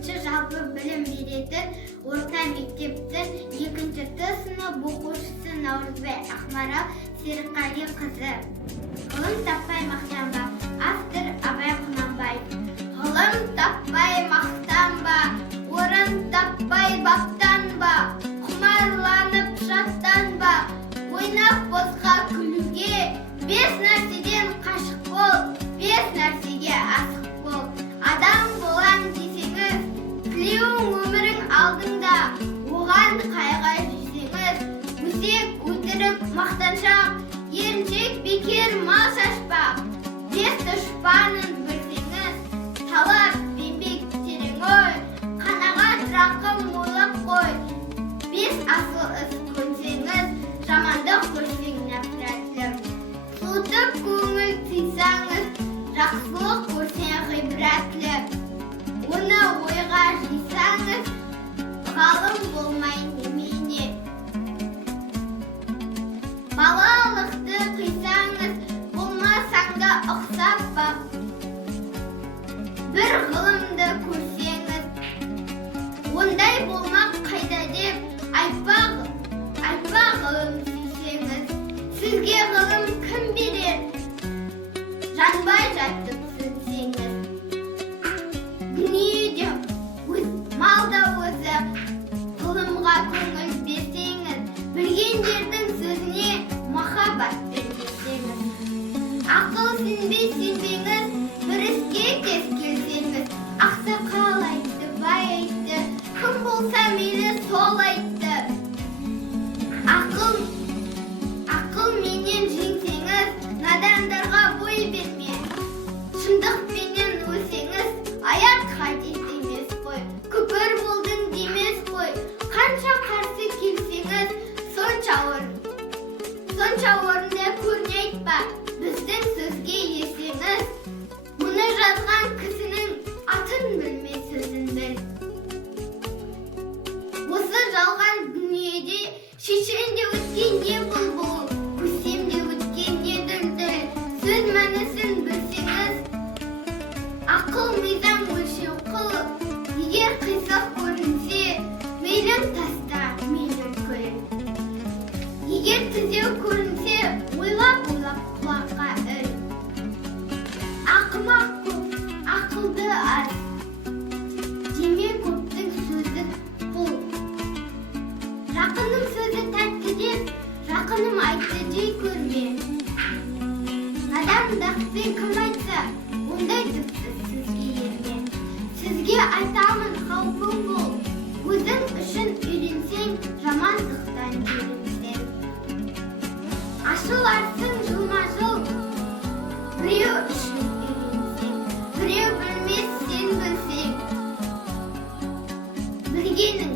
бірінші жалпы білім беретін орта мектептің 2-ті сынып оқушысы Наурызбай Ақмарал Серікқалиқызы. Ғылым таппай мақтанба. Автор Абай Құнанбаев. Ғылым таппай мақтанба, орын таппай баптанба, құмарланып шаттанба, ойнап босқа күлуге, 5 нәрседен қашық бол, 5 нәрсеге асық бол. Адам болам десеңіз, тілеуің өмірің алдыңда, оған қайға жесеңіз, өсек, өтірік, мақтаншақ, еріншек, бекер, мал шашпақ. 5 дұшпанын білсеңіз, талап, еңбек терең ой, қанағат, рақым, ойлап қой. 5 асыл іс көрсеңіз, жамандық көрсең нәпрәтлік. Суытып көңіл тыйсаңыз, жақсылық көрсең ғибратлік. Оны ойға жисаңыз, ғалым болмай немене. Балалықты қисаңыз, болмасаң да ұқсап бақ. Бір ғылымды көрсеңіз, ондай болмақ қайда деп айтпа ғылым сүйсеңіз. Сізге ғылым кім берер? Жанбай жатып сүрсеңіз. Дүниеде мал да өзі, ғылымға көңіл берсеңіз, білгендердің сөзіне махаббатпен берсеңіз. Ақыл сенбей сенбеңіз, бір іске тез келсеңіз. Ақсақал айтты, бай айтты, кім болса мейлі сол айтты. Ақыл менен жеңсеңіз, надандарға бой берме. Шындықпенен өлсеңіз, аяқ қадет емес қой. Күпір болдың демес қой. Қанша қарсы келсеңіз, сонша орында көрне айтпа. Біздің сөзге ерсеңіз, мұны жазған кісінің атын білме, сөзін біл. Осы жалған дүниеде шешен де өткен не бұл, көсем де өткен не дүлділ. Сөз мәнісін білсеңіз, ақыл мизан өлшеу қыл. Егер қисық көрінсе, мейлің таста, мейлің күл. Егер түзеу көрінсе, ойлап құлаққа үл. Ақымақ көп, ақылды аз. Деме көптің сөзі құл. Жақыным сөзі тәттіден, жақыным айтты дей көрме. Надандықпен кім айтса, ондай түпсіз сөзге ерме. Сізге айтамын, қаупің бол. Өзің үшін үйренсең, жамандықтан ерінсең. Ашыларсың жылма-жыл, біреу үшін үйренсең, біреу білмес сен білсең. Білгенің